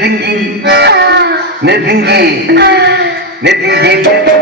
Ne dingi, ne dingi, ne dingi.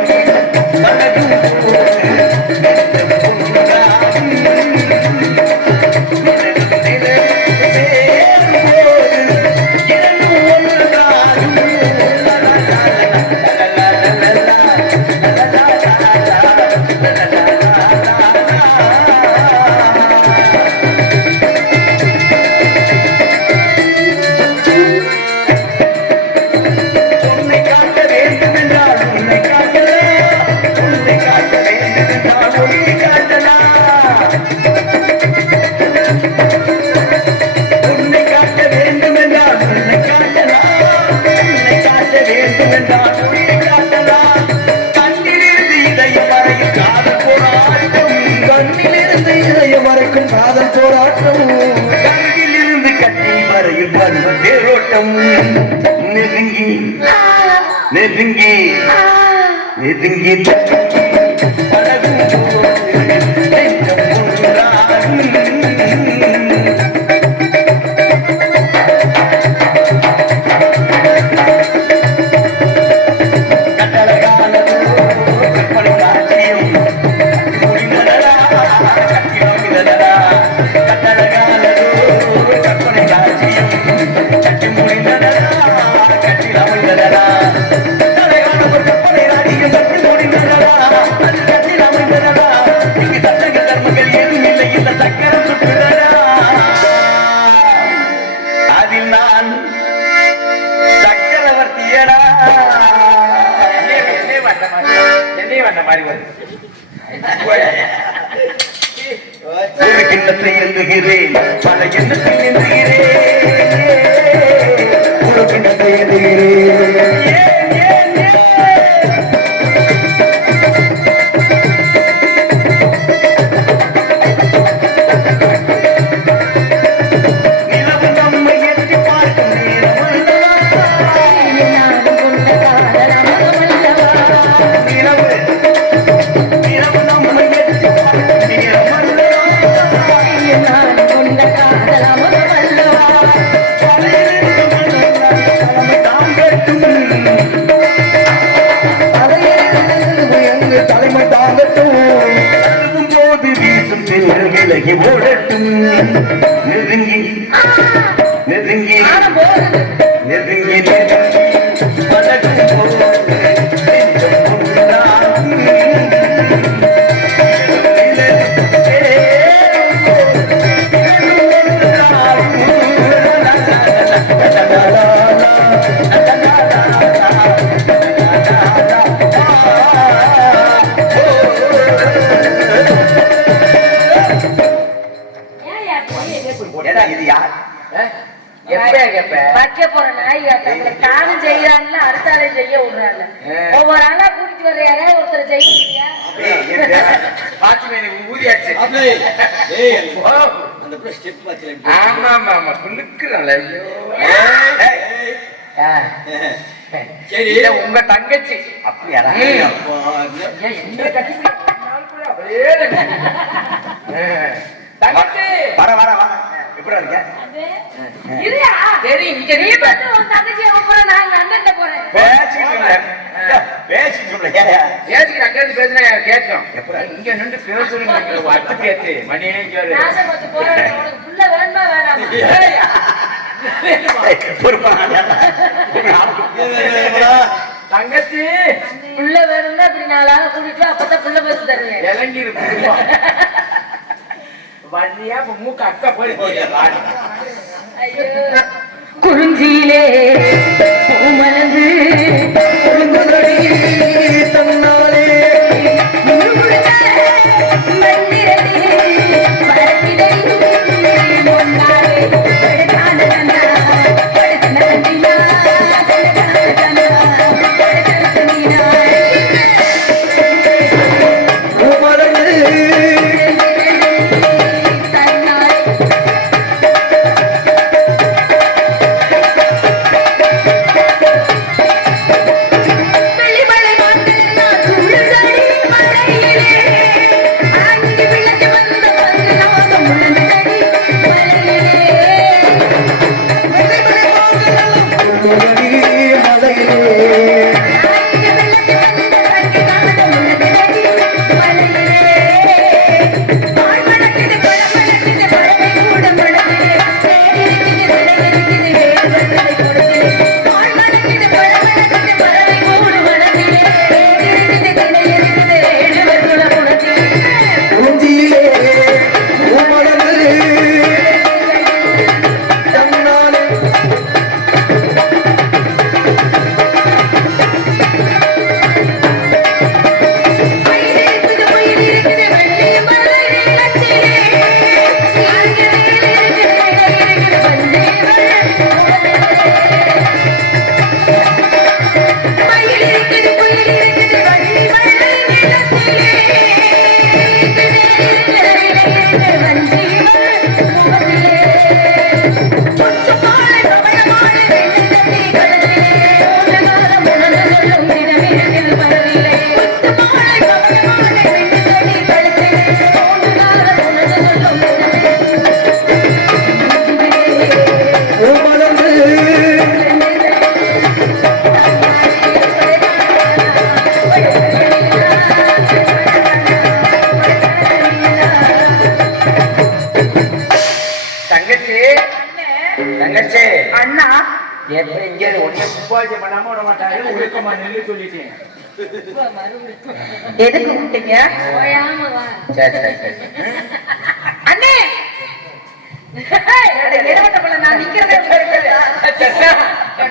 பாட்டு காதல் போராட்டம். கருகிலிருந்து கட்டி மறையில் பருவ தேரோட்டம். நெருங்கி நெருங்கி நெருங்கி மாறி வருது ஒரு பல கிண்ணத்தை எழுதுகிறேன் தலைமை தாங்கட்டும் போது வீசும் விலகி ஓடட்டும். நெருங்கி ஒருத்தர் ஜெயிக்கிறீங்க வாட்ச்மேனுக்கு ஊதியாச்சு. சரி. உங்க தங்கச்சி. அப்படியா? தங்கச்சி வர வர வர எப்படி இருக்க? இல்லையா? சரி இங்க நீ நீ மட்டும் உன் தங்கச்சியை கூப்பிடுற நான் எங்க அண்ணன்ட்ட போறேன். பேசிட்டு பேசிட்டு ஏயா ஏசுக்கு அங்க இருந்து பேசினா கேட்கும்? எப்படா? இங்க நின்று பேசுறீங்க பேத்து மணியே கேளு நாசப்பட்டு போறேன். உனக்கு புள்ள வேணுமா வேணாமா? பொறுப்பா தங்கச்சி. புள்ள வேணும்னா நாளாக கூட்டிட்டு அப்பதான் புள்ள பத்து தருவேன் இறங்கி இருக்கு வண்டியா இப்ப மூக்கு அக்கா போய் குறிஞ்சியிலே பூமலர்ந்து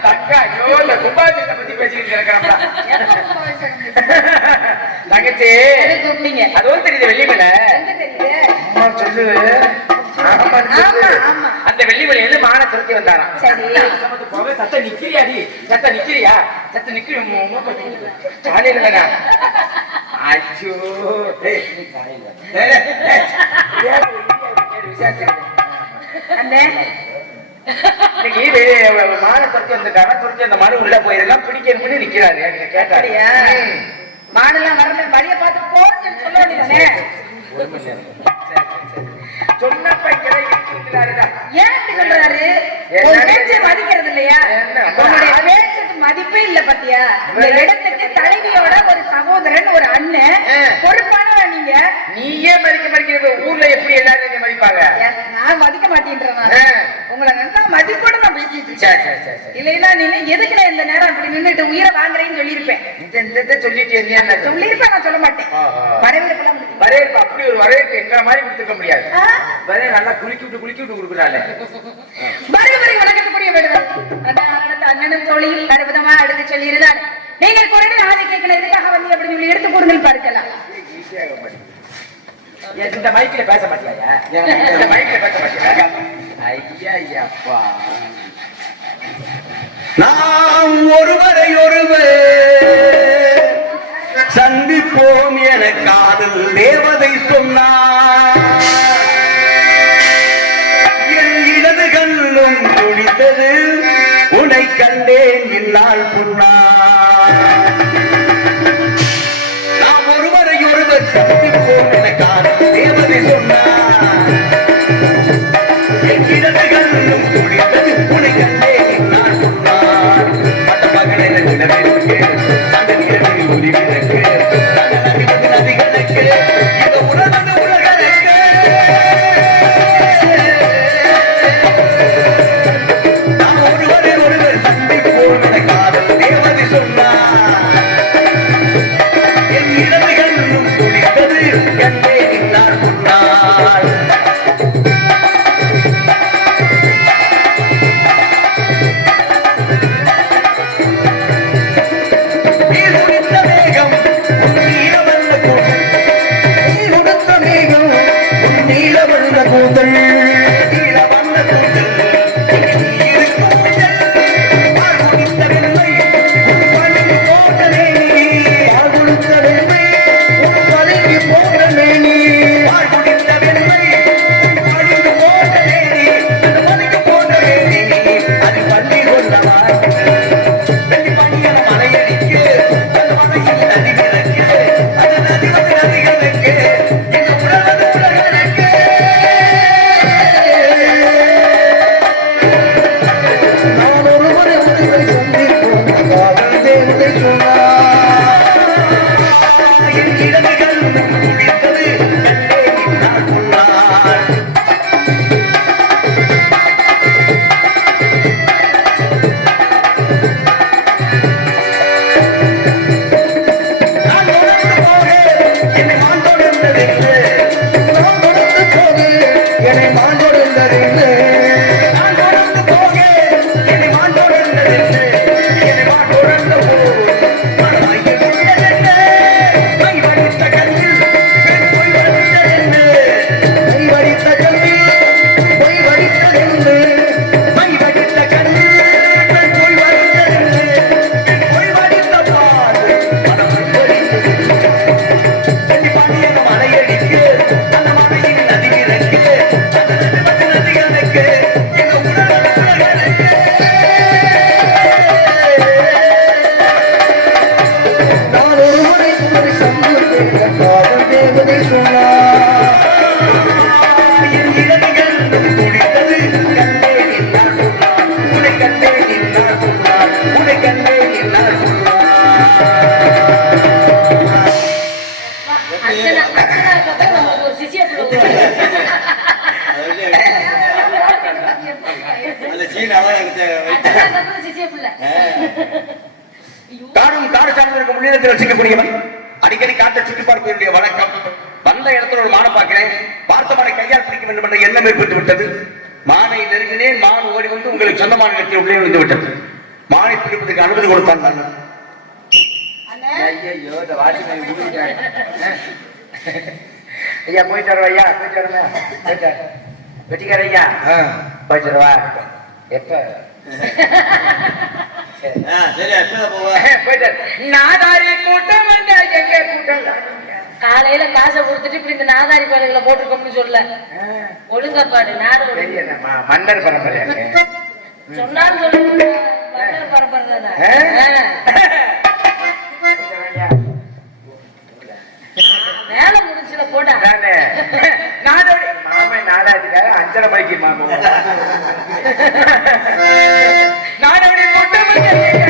தங்கா, ஐயோ, இந்த கும்பாபிஷேகத்தை பத்தி பேசிக்கிட்டு கிடக்குறேன்ப்பா. தங்கச்சி எதுக்கு அதுவும் தெரியுது வெள்ளிமலை. சொல்லு. அந்த வெள்ளிமலை வந்து மான துரத்தி வந்தாராம். சரி. சமத்து போக சத்த நிக்கிறியாடி சத்த நிக்கிறியா? சத்த நிக்கிறி காலையில தானா அச்சோ. இன்னைக்கு மான துரத்தி வந்துட்டாரா துரத்தி அந்த மாதிரி உள்ள போயிடலாம் பிடிக்கணும்னு நிக்கிறாரு. கேட்டாரு. மாடெல்லாம் வரல வழிய பார்த்து போன்னு சொல்ல வேண்டியதானே? இருக்கிறாருடா ஏன் சொல்றாரு? பேச்சை மதிக்கிறது இல்லையா? உன்னுடைய பேச்சுக்கு மதிப்பே இல்ல பாத்தியா? இந்த இடத்துக்கு தலைவியோட ஒரு சகோதரன் ஒரு அண்ணன். ஆ. பொறுப்பானவன் நீங்க? நீயே மதிக்க மதிக்கிறது ஊர்ல எப்படி எல்லாரும் மதிப்பாங்க? நான் மதிக்க மாட்டேன்றேன். உங்களை நல்லா மதிப்போட நான் பேசிட்டு இருக்கேன். இல்லைன்னா எதுக்கு நான் இந்த நேரம் இப்படி நின்னுட்டு உயிரை வாங்குறேன்னு சொல்லியிருப்பேன். சொல்லிட்டு சொல்லியிருப்பேன் நான் சொல்ல மாட்டேன். வரவேற்பெல்லாம். வரவேற்பு அப்படி ஒரு வரவேற்பு எங்க மாதிரி கொடுத்துக்க முடியாது. நல்லா குலுக்கி விட்டு குலுக்கி விட்டு கொடுக்குறாள். வருக வருக வணக்கத்துக்குரிய அடுத்த அண்ணனும் தோழியில் பலவிதமா அடுத்து சொல்லியிருந்தார். நீங்கள் குறைந்த ஆதி கேட்கணும் எதுக்காக வந்து அப்படின்னு சொல்லி எடுத்து கூறுங்கள் பார்க்கலாம் இந்த மைக்ல பேச மாட்டியா? இந்த மைக்ல பேச மாட்டியா? ஐயா ஐயாப்பா நாம் ஒருவரை ஒருவர் சந்திப்போம் என காதல் தேவதை சொன்னார். என் இடது கண்ணும் துடித்தது உனை கண்டேன் இந்நாள் புண்ணார். சொன்னார் என தேவதை சொன்னார் உள்ளிடத்தில் வசிக்கக்கூடியவன் அடிக்கடி காட்டை சுற்றி பார்க்க வேண்டிய வழக்கம் வந்த இடத்துல ஒரு மானை பார்க்கிறேன். பார்த்த மானை கையால் பிடிக்க வேண்டும் என்ற எண்ணம் ஏற்பட்டு விட்டது. மானை நெருங்கினேன். மான் ஓடி வந்து உங்களுக்கு சொந்தமான இடத்தில் உள்ளே வந்து விட்டது. மானை பிடிப்பதற்கு அனுமதி கொடுத்தான் நான். அண்ணே. ஐயோ இந்த ஐயா போயிட்டு வரோம் ஐயா போயிட்டு வரமே. போயிட்டு. வெட்டிக்கார ஐயா. போயிட்டு வரவா. எப்ப. நாதாரி கூட்டம் வந்தா எங்க கூட்டம்? தான். காலையில காசை கொடுத்துட்டு இப்படி இந்த நாதாரி பாடுகளை போட்டிருக்கோம்னு சொல்ல ஒழுங்கா பாடு நாடு மன்னர் பரம்பரையாங்க சொன்னாலும் சொல்லுங்க மன்னர் பரம்பரை வேலை முடிச்சுல போடா. நானு. நாடோடி. மாமே நாடாதுக்காக அஞ்சரை மணிக்கு மாமோ நாடோடி கூட்டம் வந்தா எங்க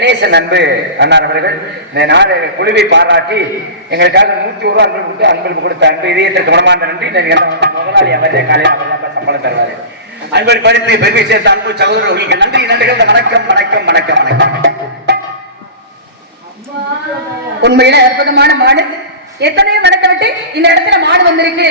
கணேசன் அன்பு அண்ணார் அவர்கள் இந்த நாடக குழுவை பாராட்டி எங்களுக்காக நூற்றி ஒரு அன்பு கொடுத்து அன்பு கொடுத்த அன்பு இதயத்திற்கு மனமார்ந்த நன்றி. முதலாளி அவரே காலையில் அவர் சம்பளம் தருவார். அன்பு பறித்து பெருமை சேர்த்த அன்பு சகோதரர்களுக்கு நன்றி. நன்றிகள் வணக்கம் வணக்கம் வணக்கம் வணக்கம். உண்மையில அற்புதமான மாடு. எத்தனையோ மரத்தை விட்டு இந்த இடத்துல மாடு வந்திருக்கு.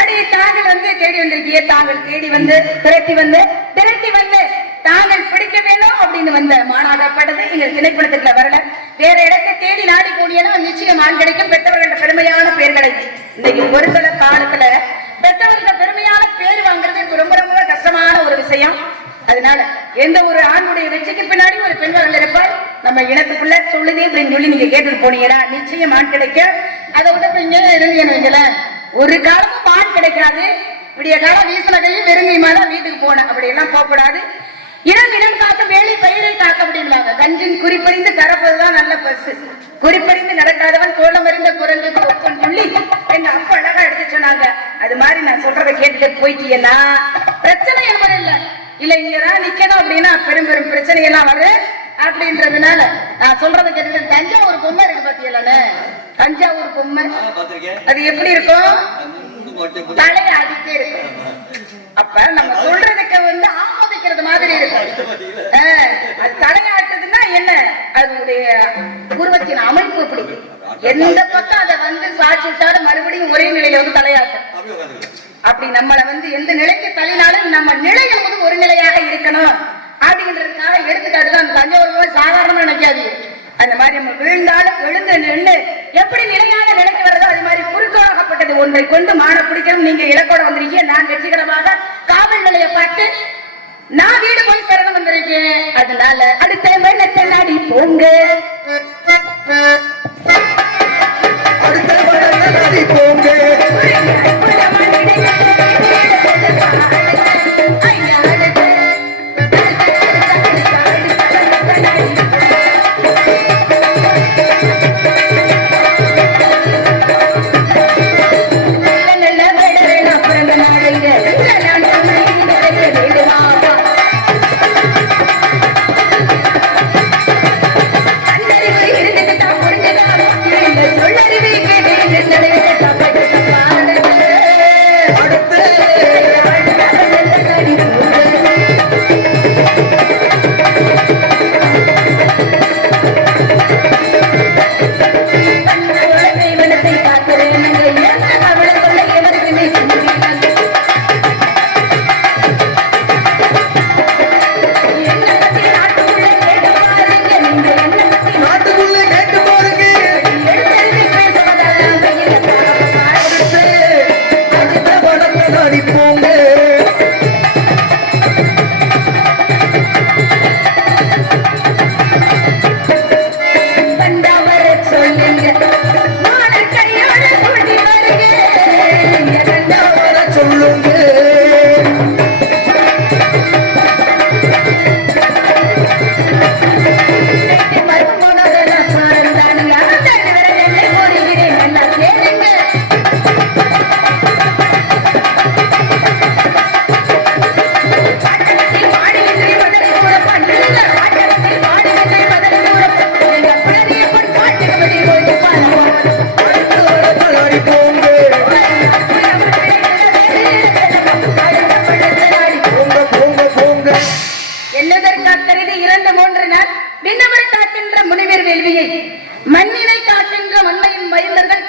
அடி தாங்கள் வந்து தேடி வந்திருக்கிய தாங்கள் தேடி வந்து திரட்டி வந்து திரட்டி வந்து தாங்கள் பிடிக்க வேணும் அப்படின்னு வந்த மானாகப்பட்டது எங்கள் திணைப்படத்துக்குள்ள வரல. வேற இடத்தை தேடி நாடி போனியனா நிச்சயம் மான் கிடைக்கும். பெற்றவர்களோட பெருமையான பேர் கிடைக்கும் இன்னைக்கு ஒரு சில காலத்துல பெற்றவர்களோட பெருமையான பேர் வாங்குறது எனக்கு ரொம்ப ரொம்ப கஷ்டமான ஒரு விஷயம். அதனால எந்த ஒரு ஆணுடைய வெற்றிக்கு பின்னாடி ஒரு பெண்கள் இருப்பார் நம்ம இனத்துக்குள்ள சொல்லுதே அப்படின்னு சொல்லி நீங்க கேட்டுட்டு போனீங்கன்னா நிச்சயம் ஆண் கிடைக்கும். அதை விட்டு இப்ப ஒரு காலமும் ஆண் கிடைக்காது. விடிய காலம் வீசின கையும் வெறுங்கையுமா தான் வீட்டுக்கு போனேன் அப்படி எல்லாம் போகக்கூடாது. இடம் இடம் காக்க வேலை பயிரை காக்க அப்படின்பாங்க கஞ்சின் குறிப்பறிந்து கறப்பதுதான் நல்ல பசு. குறிப்பறிந்து நடக்காதவன் கோலம் அறிந்த குரங்கு ஒப்பன் சொல்லி எங்க அப்பா அழகா எடுத்து சொன்னாங்க. அது மாதிரி நான் சொல்றதை கேட்டுட்டு போயிட்டீங்கன்னா பிரச்சனை என்பது இல்ல. இல்ல இங்கதான் நிக்கணும் அப்படின்னா பெரும் பெரும் பிரச்சனை எல்லாம் வரும் அப்படின்றதுனால நான் சொல்றதை கேட்டுட்டு தஞ்சாவூர் பொம்மை இருக்கு பாத்தீங்களாண்ணே. தஞ்சாவூர் பொம்மை. அது எப்படி இருக்கும்? தலை ஆடிட்டே இருக்கும். அப்ப நம்ம சொல்றதுக்கு வந்து ஆமோதிக்கிறது மாதிரி இருக்கும். தலையாட்டுதுன்னா என்ன? அதனுடைய உருவத்தின் அமைப்பு எப்படி? எந்த பக்கம் அதை வந்து சாட்சி மறுபடியும் ஒரே நிலையில வந்து தலையாட்டும். அப்படி நம்மளை வந்து எந்த நிலைக்கு தள்ளினாலும் நம்ம நிலை என்பது ஒரு நிலையாக இருக்கணும். அப்படின்றதுக்காக எடுத்துக்காட்டு தான் அந்த தஞ்சாவூர் போய் சாதாரணமா நினைக்காது அந்த மாதிரி நம்ம விழுந்தாலும் எழுந்து நின்று எப்படி நிலையான நிலைக்கு வருதோ அது ஒன்றை கொண்டு மான பிடிக்கிறோம் நீங்க இலக்கோட வந்திருக்கீங்க. நான் வெற்றிகரமாக காவல் நிலைய பார்த்து நான் வீடு போய் சரணம் வந்திருக்கேன். அதனால அடுத்த வெள்ளத்தை நாடி போங்க அடுத்த வடக்கு நதி போங்க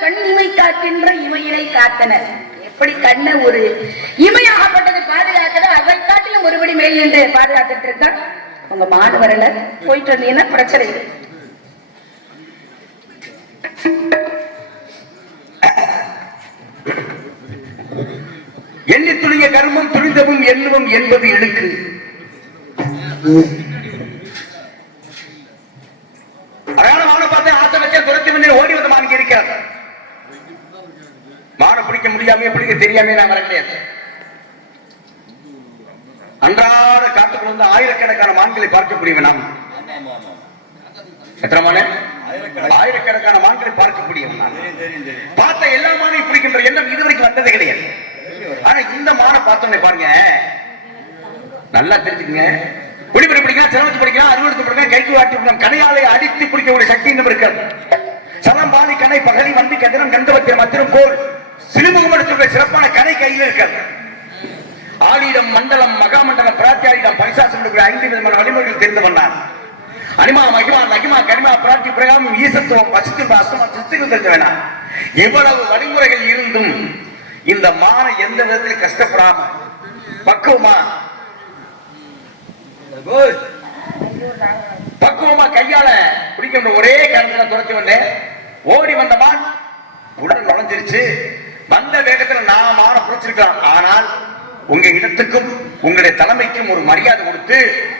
கண் இமை காக்கின்ற இமையினை காத்தனர். எப்படி கண்ணை ஒரு இமையாகப்பட்டதை பாதுகாக்கதோ அதை காட்டிலும் ஒருபடி மேல் நின்று பாதுகாத்துட்டு இருக்கா உங்க மாடு போயிட்டு வந்தீங்கன்னா பிரச்சனை இல்லை. எண்ணி துணிய கர்மம் துணிந்தவும் எண்ணுவும் என்பது இழுக்கு. அழகான மானை பார்த்து ஆசை வச்சா துரத்தி முன்னே ஓடி வந்த மான் இருக்கிறார். மாடை பிடிக்க முடியாம பிடிக்க தெரியாம நான் வர கிடையாது அன்றாட காட்டுக்குள்ள வந்து ஆயிரக்கணக்கான மான்களை பார்க்கக்கூடிய நாம்? எத்தனை ஆயிரக்கணக்கான மான்களை பார்க்கக்கூடியவன் நான். பார்த்த எல்லா மானையும் பிடிக்கின்ற எண்ணம் இதுவரைக்கும் வந்தது கிடையாது. ஆனா இந்த மானை பார்த்தோன்னே பாருங்க. நல்லா தெரிஞ்சுக்கங்க. குடிபெற பிடிக்கலாம் சிரமத்து பிடிக்கலாம் அறுவடுத்து பிடிக்கலாம் கைக்கு வாட்டி பிடிக்கலாம் கனையாலை அடித்து பிடிக்கக்கூடிய சக்தி இன்னும் இருக்கிறது. சலம்பாதி கனை பகலி வந்து கதிரம் கந்தவத்திரம் மத்திரம் போல் சிறுமுகம் சிறப்பான கதை கையில் இருக்கிறது ஆடிடம் மண்டலம் மகாமண்டலம் பிராத்தியாரிடம் பரிசாசம் எடுக்கிற ஐந்து விதமான வழிமுறைகள் தெரிந்து கொண்டார். அனிமா மகிமா நகிமா கனிமா பிராட்டி பிரகாமம் ஈசத்துவம் வசித்து அஸ்தமா சித்துகள் தெரிஞ்ச வேணாம் எவ்வளவு வழிமுறைகள் இருந்தும் இந்த மான எந்த விதத்தில் கஷ்டப்படாம பக்குவமா பக்குவமா கையால பிடிக்கின்ற ஒரே காரணத்துல துரத்தி வந்தேன் ஓடி வந்த மான் உடல் நுழைஞ்சிருச்சு. வந்த வேகத்துல நான் மான புடிச்சிருக்கலாம். ஆனால் உங்க இடத்துக்கும் உங்களுடைய தலைமைக்கும் ஒரு மரியாதை கொடுத்து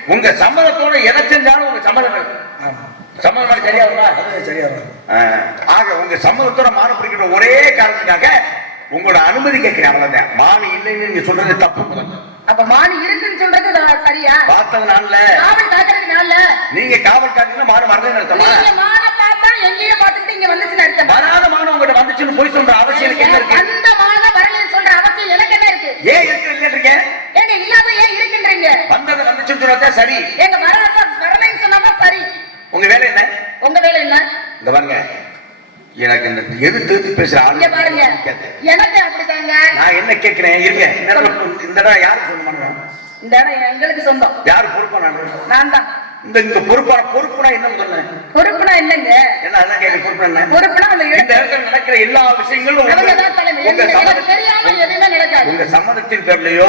உங்க சம்மதத்தோட எதை செஞ்சாலும் உங்க சம்மதம் சம்மதம் சரியா வருமா சரியா ஆக உங்க சம்மதத்தோட மாடு பிடிக்கிற ஒரே காரணத்துக்காக உங்களோட அனுமதி கேட்கிறேன் அவ்வளவுதான். மானு இல்லைன்னு நீங்க சொல்றது தப்பு. அப்ப மாடு இருக்குன்னு சொல்றது சரியா? பார்த்ததுனால காவல் காக்கிறதுனால நீங்க காவல் காட்டுறீங்கன்னா மாடு மறந்தே மானை பார்த்தா எங்கேயோ பார்த்துட்டு இங்க வந்துச்சுன்னு அர்த்தம்? வராத உங்ககிட்ட வந்துச்சுன்னு போய் சொல்ற அவசியம் எனக்கு என்ன இருக்கு? அந்த மானை வரலன்னு சொல்ற அவசியம் எனக்கு என்ன இருக்கு? ஏன் இருக்கு இல்லைன்றீங்க ஏங்க இல்லாத ஏன் இருக்குன்றீங்க? வந்தது வந்துச்சுன்னு சொன்னா சரி. எங்க வராத வரலைன்னு சொன்னாதான் சரி. உங்க வேலை என்ன? உங்க வேலை என்ன? இந்த பாருங்க. எனக்கு இந்த எது திருத்தி பேசுற ஆளு பாருங்க. எனக்கு அப்படித்தாங்க? நான் என்ன கேட்கிறேன்? இருங்க. இந்த இடம் யாருக்கு சொந்தமான இந்த இடம் எங்களுக்கு சொந்தம். யாரு பொறுப்பான நான் தான் இந்த இந்த பொறுப்பான பொறுப்புனா என்ன சொன்னேன் பொறுப்புனா என்னங்க? என்ன அதான் கேட்க பொறுப்புனா அந்த இந்த இடத்துல நடக்கிற எல்லா விஷயங்களும் உங்க- சம்மதத்தின் பேர்லயோ.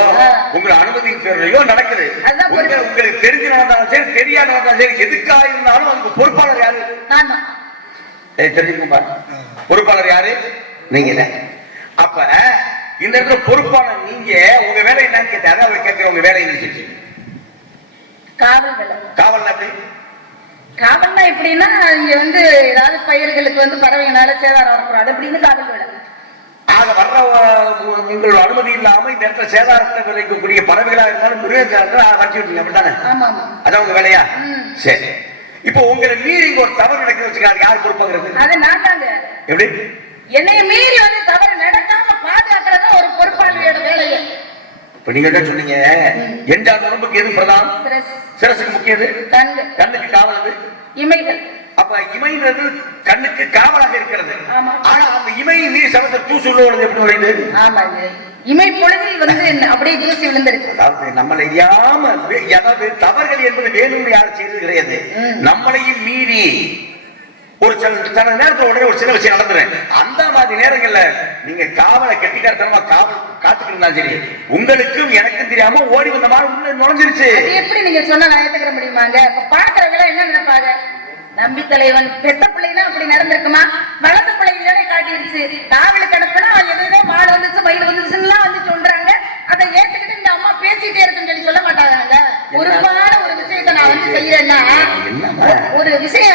உங்க அனுமதியின் பேர்லயோ நடக்குது. உங்களுக்கு தெரிஞ்சு நடந்தாலும் சரி தெரியாத நடந்தாலும் சரி எதுக்கா இருந்தாலும் அதுக்கு பொறுப்பாளர் யாரு? தெரிஞ்சுக்கோப்பா பொறுப்பாளர் யாரு? நீங்க அப்ப இந்த இடத்துல பொறுப்பாளர் நீங்க உங்க வேலை என்னன்னு கேட்டாரு அவர் கேட்கிற உங்க வேலை என்ன செஞ்சு காவல் வேலை காவல்னா எப்படின்னா இங்க வந்து ஏதாவது பயிர்களுக்கு வந்து பறவைகளால சேதாரம் வரக்கூடாது. அப்படின்னு காவல் வேலை ஆக வர்ற அஹ், உங்களோட அனுமதி இல்லாம இந்த இடத்துல சேதாரத்தை விளைவிக்கக்கூடிய பறவைகளா இருந்தாலும் மிருகங்களை வச்சு விட்டீங்க அப்படித்தானே? அதான் உங்க வேலையா. சரி. இப்போ உங்களை மீறி இங்க ஒரு தவறு நடக்குது வச்சுக்காது யார் பொறுப்பாகிறது அது நான் தாங்க. எப்படி? என்னைய மீறி வந்து தவறு நடக்காம பாதுகாக்கிறதா ஒரு பொறுப்பாளியோட வேலையே. இப்ப நீங்க சொன்னீங்க? எந்த உடம்புக்கு எது பிரதானம்? சிரசுக்கு கண்கள் கண்ணுக்கு காவல் எது? இமைகள். அப்ப இமைன்றது கண்ணுக்கு காவலாக இருக்கிறது. ஆமா. ஆனா அந்த இமை மீறி சமத்தை தூசு உள்ளவனுக்கு எப்படி நுழையுது ஆமாங்க இமை பொழுதில் வந்து அப்படியே தூசி விழுந்திருக்கு. அதாவது நம்மளை அறியாம அதாவது தவறுகள் என்பது வேணும்னு யாரும் செய்தது கிடையாது நம்மளையும் மீறி ஒரு சில சில நேரத்துல உடனே ஒரு சின்ன விஷயம் நடந்துரும். அந்த மாதிரி நேரங்கள்ல நீங்க காவலை கெட்டிக்காரத்தனமா காவல் காத்துக்கிட்டு இருந்தாலும் சரி உங்களுக்கும் எனக்கும் தெரியாம ஓடி வந்த மாதிரி உள்ள நுழைஞ்சிருச்சு. எப்படி நீங்க சொன்னா நான் ஏத்துக்கிற முடியுமாங்க? இப்ப பாக்குறவங்க என்ன நினைப்பாங்க? நம்பி தலைவன் பெத்த பிள்ளைனா அப்படி நடந்திருக்குமா? வளர்ந்த பிள்ளைங்களே காட்டிடுச்சு காவலுக்கு அனுப்புனா ஏதோ மாடு வந்துச்சு மயில் வந்துச்சுன்னா வந்து சொல்றாங்க. அதை ஏத்துக்கிட்டு இந்த அம்மா பேசிட்டே இருக்குன்னு சொல்லி சொல்ல மாட்டாங்க. பொறுப்பான ஒரு விஷயத்தை நான் வந்து செய்யறேன்னா? ஒரு விஷயம்.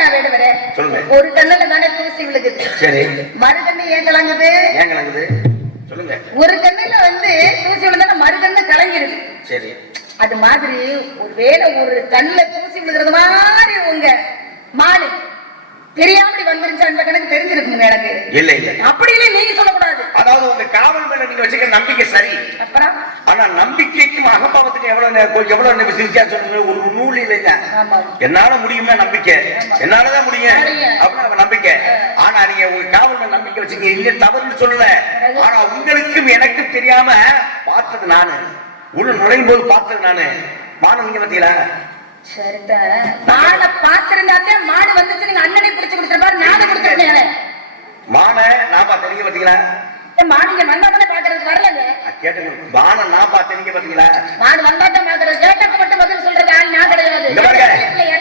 ஒரு கண்ணுல தானே தூசி விழுகுது. சரி. மறு கண்ணு ஏன் கலங்குது? ஏன் கலங்குது? சொல்லுங்க. ஒரு கண்ணுல வந்து தூசி விழுந்தா மறு கண்ணு சரி. அது மாதிரி ஒருவேளை ஒரு கண்ணுல தூசி விழுகிறது மாதிரி உங்க மாடு தெரியாமடி வந்துருச்சு அந்த கணக்கு தெரிஞ்சிருக்குங்க எனக்கு. இல்ல இல்ல. அப்படி இல்லை நீங்க சொல்லக்கூடாது. அதாவது உங்க காவல் மேல நீங்க வச்சுக்கிற நம்பிக்கை சரி. அப்புறம்? ஆனா நம்பிக்கைக்கும் அகம்பாவத்துக்கும் எவ்வளவு எவ்வளவு வித்தியாசம் சொல்லுங்க ஒரு நூல் இல்லைங்க. என்னால முடியுமே நம்பிக்கை. என்னாலதான் முடியும். அப்படின்னு நம்பிக்கை. ஆனா நீங்க உங்க காவல் மேல நம்பிக்கை வச்சுங்க இல்ல தவறுன்னு சொல்லல. ஆனா உங்களுக்கும் எனக்கும் தெரியாம பார்த்தது நானு. உள்ள நுழையும் போது பார்த்தது நானு. மானம் நீங்க பாத்தீங்களா சரிட்ட மாடை பாத்துருந்தாத்தே மாடு வந்துச்சு நீங்க அண்ணனை பிடிச்சு கொடுத்துற பாரு நானே கொடுத்துருக்கீங்களே மானை நான் பார்த்து நீங்க பாத்தீங்களா மாடு இங்க வந்தா தானே பாக்குறதுக்கு வரலங்க கேட்டுங்க நான் பார்த்து நீங்க பாத்தீங்களா மாடு வந்தா தான் பாக்குறது கேட்டப்ப மட்டும் பதில் சொல்றது ஆள் நான் கிடையாது.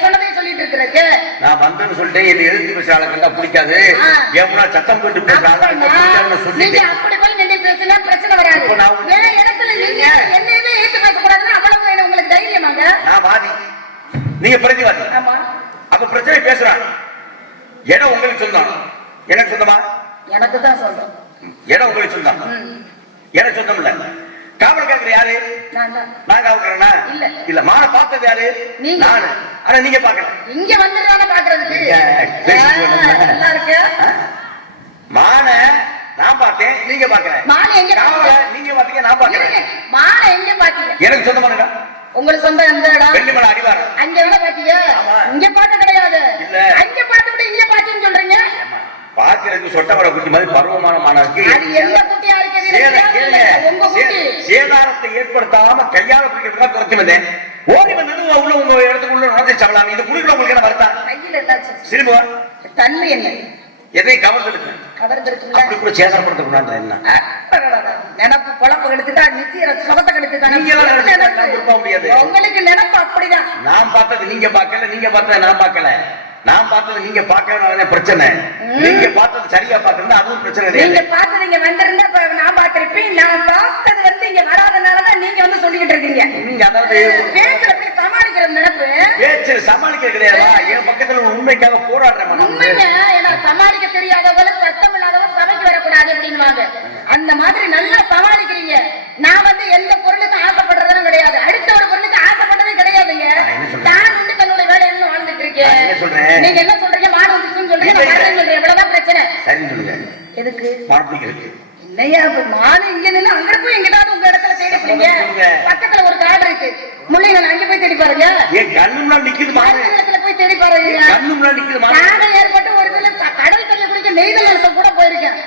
சொன்னதே சொல்லிட்டு இருக்கிறது நான் வந்தேன்னு சொல்லிட்டு என்னை எதிர்த்து பேசுற ஆளுக்கு பிடிக்காது. ஏன்னா சத்தம் போட்டு பேசுற அப்படி போய் நின்று பேசினா பிரச்சனை வராது. நான் இடத்துல நீங்க என்னையுமே ஏத்து பேசக்கூடாதுன்னு அவ்வளவு உங்களுக்கு தைரியமாங்க? நான் வாதி. நீங்க பிரதிவாதி. அப்ப பிரச்சனை பேசுறான் இடம் உங்களுக்கு சொந்தம். எனக்கு சொந்தமா? எனக்கு தான் சொல்றேன் இடம் உங்களுக்கு சொந்தம். எனக்கு சொந்தம் இல்ல. காவல் கேட்கிற யாரு? நான் நான் காவல்கிறேனா இல்ல. இல்ல மான பார்த்தது யாரு. நானு. ஆனா நீங்க பாக்கல இங்க வந்துட்டு பாக்குறதுக்கு. நல்லா இருக்கு. மான நான் பார்த்தேன் நீங்க பாக்கல மானை எங்க காவல? நீங்க பாத்தீங்க நான் இருங்க, மானை எங்க பாத்தீங்க எனக்கு சொந்தமான இடம் உங்களுக்கு சொந்த எந்த இடம் வெள்ளிமலை அடிவாரம். அங்க எவ்வளவு பாத்தீங்க. இங்க பார்த்த கிடையாது. அங்க விட இங்க பாத்தீங்கன்னு சொல்றீங்க? பாக்குறதுக்கு சொட்டவர குட்டி மாதிரி பருவமான மாணவருக்கு அது எந்த குட்டியா இருக்குது. உங்க குட்டி. சேதாரத்தை ஏற்படுத்தாம கையால பிடிக்கிறதுக்காக துரத்தி வந்தேன் ஓடி வந்தது உள்ள உங்க இடத்துக்குள்ள சாப்பிடலாம் இது குடிக்கிற உங்களுக்கு என்ன வருத்தா கையில சிரிப்பா தன்மை என்ன? எதையும் கவர்ந்துருக்கு. கவர்ந்துருக்குல்ல அப்படி கூட சேதாரப்படுத்தக்கூடாது என்ன. நினப்பு பொழப்பு எடுத்துட்டா நிச்சய சுகத்தை கெடுத்துட்டா முடியாது. உங்களுக்கு நினப்பு அப்படிதான். நான் பார்த்தது நீங்க பார்க்கல நீங்க பார்த்தது நான் பார்க்கல. நான் பார்த்தது நீங்க பார்க்கறதுனால பிரச்சனை. நீங்க பார்த்தது சரியா பார்த்திருந்தா அதுவும் பிரச்சனை நீங்க கிடையாது பார்த்து நீங்க வந்திருந்தா இப்ப நான் பார்த்திருப்பேன். நான் பார்த்தது வந்து இங்க வராதனாலதான் நீங்க வந்து சொல்லிக்கிட்டு இருக்கீங்க. நீங்க அதாவது எப்படி சமாளிக்கிற நினைப்பு பேச்சு சமாளிக்க கிடையாதா? என் பக்கத்துல ஒரு உண்மைக்காக போராடுறேன் நான் உண்மைங்க. ஏன்னா சமாளிக்க தெரியாதவங்க சத்தம் இல்லாதவங்க சபைக்கு வரக்கூடாது அந்த மாதிரி நல்லா சமாளிக்கிறீங்க. நான் வந்து எந்த பொருளுக்கும் ஆசைப்படுறதும் கிடையாது. அடுத்த ஒரு பொருளுக்கு ஆசைப்பட்டதே கிடையாதுங்க. நான் வந்து தன்னுடைய வேலையில வாழ்ந்துட்டு இருக்கேன்? நீங்க என்ன சொல்றீங்க? மாடு வந்துச்சுன்னு சொல்றீங்க. நான் சொல்றேன். இவ்வளவுதான் பிரச்சனை. சரின்னு சொல்லுங்க. எதுக்கு? மாப்பிள்ளைக்கு இல்லையா? நானும் இங்க நின்று அங்க போய் எங்கிட்டாவது உங்க இடத்துல தேடி பிடிங்க. பக்கத்துல ஒரு காடு இருக்கு. முள்ளைங்க அங்க போய் தேடி பாருங்க. இடத்துல போய் தேடி பாருங்க. ஏற்பட்டு ஒரு கடல் தண்ணி குடிக்க நெய்தல் இடத்துல கூட போயிருக்கேன்.